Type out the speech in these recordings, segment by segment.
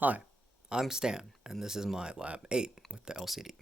Hi, I'm Stan, and this is my Lab 8 with the LCD.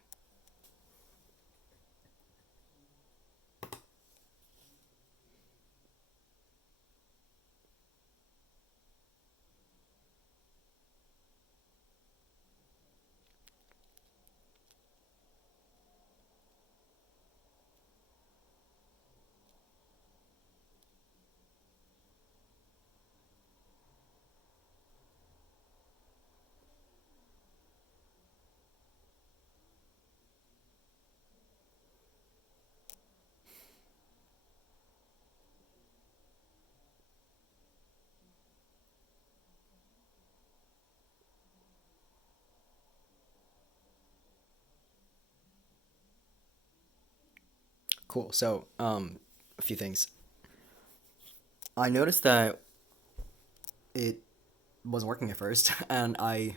Cool, a few things. I noticed that it wasn't working at first, and I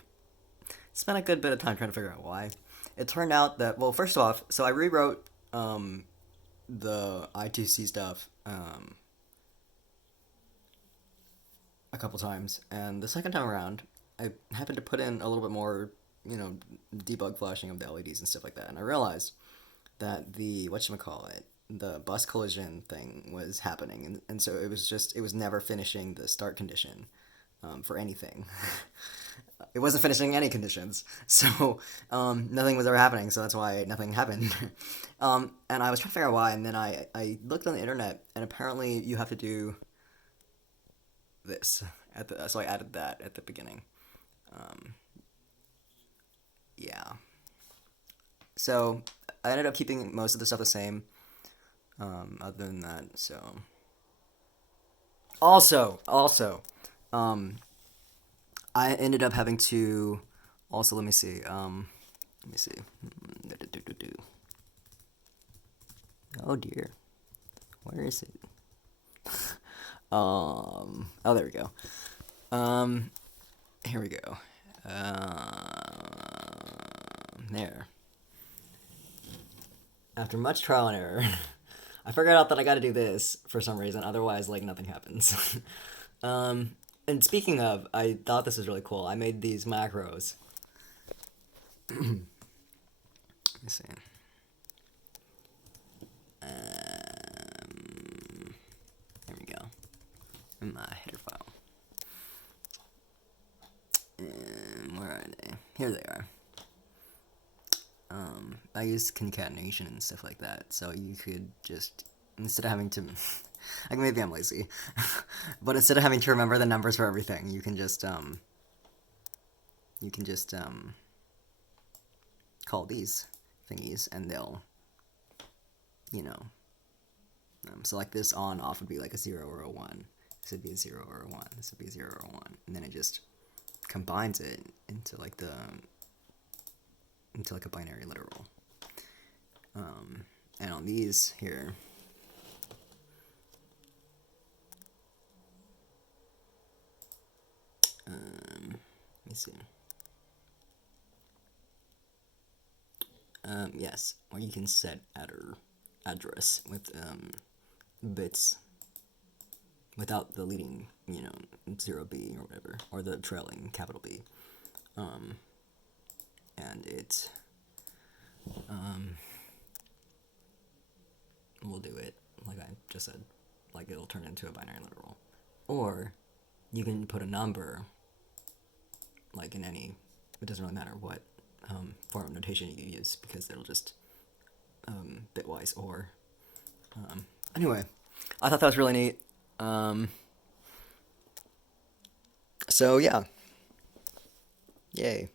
spent a good bit of time trying to figure out why. It turned out that, well, first off, so I rewrote the I2C stuff a couple times, and the second time around, I happened to put in a little bit more, you know, debug flashing of the LEDs and stuff like that, and I realized that the whatchamacallit, the bus collision thing was happening, and so it was never finishing the start condition for anything. It wasn't finishing any conditions, so nothing was ever happening, so that's why nothing happened. And I was trying to figure out why, and then I looked on the internet, and apparently you have to do this so I added that at the beginning. Um, yeah. So I ended up keeping most of the stuff the same. Other than that, so also, um, I ended up having to also let me see. Let me see. Oh dear, where is it? Oh, there we go. Um, Here we go. There. After much trial and error, I figured out that I got to do this for some reason. Otherwise, like nothing happens. um, and speaking of, I thought this was really cool. I made these macros. Let me see. There we go. In my header file. And where are they? Here they are. I used concatenation and stuff like that, so you could just instead of having to, like maybe I'm lazy, but instead of having to remember the numbers for everything, you can just call these thingies, and they'll, you know, so like this on off would be like a 0 or a 1. This would be a 0 or a 1. This would be a 0 or a 1, and then it just combines it into like the into like a binary literal. And on these here, let me see. Yes, or you can set address with bits without the leading, 0B or whatever, or the trailing capital B. Um, and it will do it like I just said, like it'll turn into a binary literal. Or you can put a number, like in any, it doesn't really matter what form of notation you use because it'll just bitwise or. Anyway, I thought that was really neat. Um, so yeah, yay.